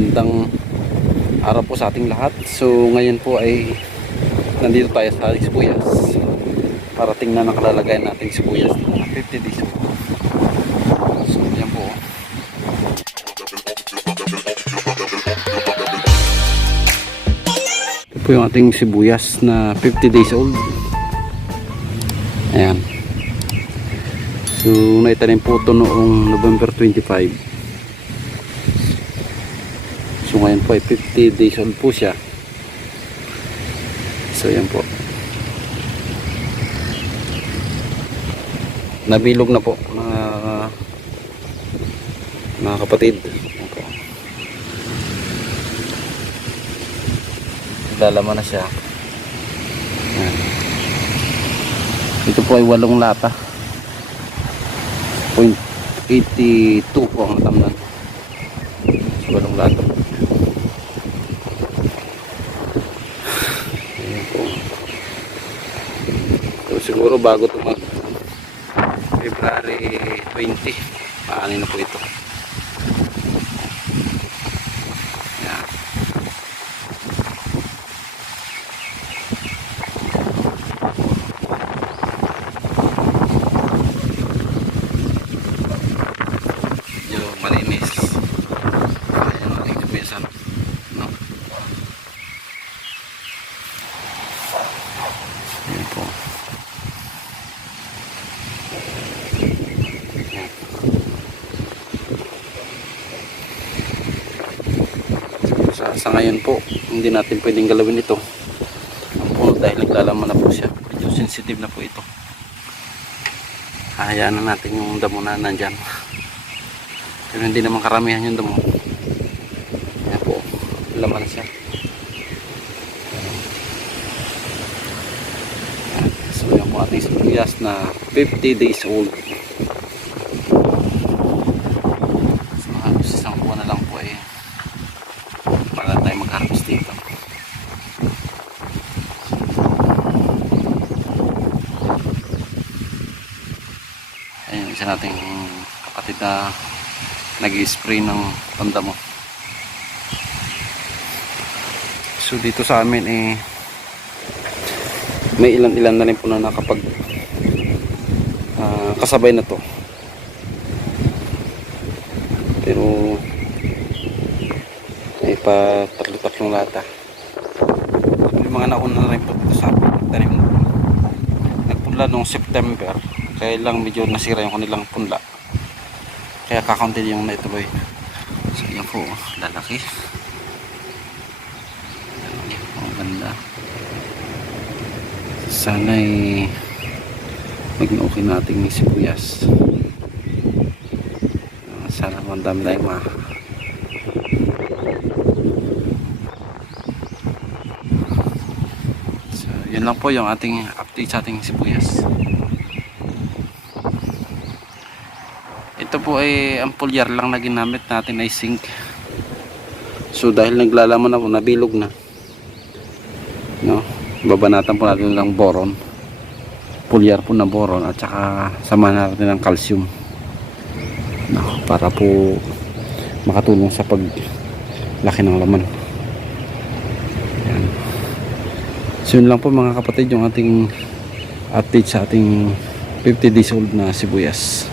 Magandang araw po sa ating lahat. So ngayon po ay nandito tayo sa sibuyas para tingnan ang kalalagayan nating sibuyas na 50 days po. So yan po. Ito po yung ating sibuyas na 50 days old. Ayan. So naitanim po ito noong November 25. So ngayon po ay 50 days old po siya. So yan po. Nabilog na po mga mga kapatid. Po. Lalaman na siya. Yan. Ito po ay walong lata. 0.82 po ang natamnan. So, walong lata po. Ayan po. So, siguro bago ito mag February 20 paano na po ito Ayan. medyo malinis ayan ang ating depensa no ayan po sa, ngayon po hindi natin pwedeng galawin ito. Ang puno dahil naglalaman na po siya. Medyo sensitive na po ito. Hayaan na natin yung damo na nandyan. Pero hindi naman karamihan yung damo. Yan po laman siya. So yan po ating sibuyas na 50 days old so halos isang buwan na lang po eh para tayo mag-harvest dito ayun isa nating kapatid na nag-spray ng pandamo so dito sa amin eh may ilan ilan na rin po na nakapag ah, kasabay na to. Pero may pa tatlo-tatlong lata. May mga nauna na rin po sa na nagpunla noong September kaya lang medyo nasira yung kanilang punla. Kaya kakaunti yung naituloy. So yan po lalaki. Yan, ang ganda. Sana'y maging okay nating sibuyas. Ah, sana ang dami tayong ma so yun lang po yung ating update sa ating sibuyas ito po ay ang pulyar lang na ginamit natin ay zinc. So dahil naglalaman na po nabilog na. No? Babanatan po natin ng boron. Pulyar po na boron at saka samahan natin ng calcium. No, para po makatulong sa pag laki ng laman. Yan so yun lang po mga kapatid yung ating update sa ating 50 days old na sibuyas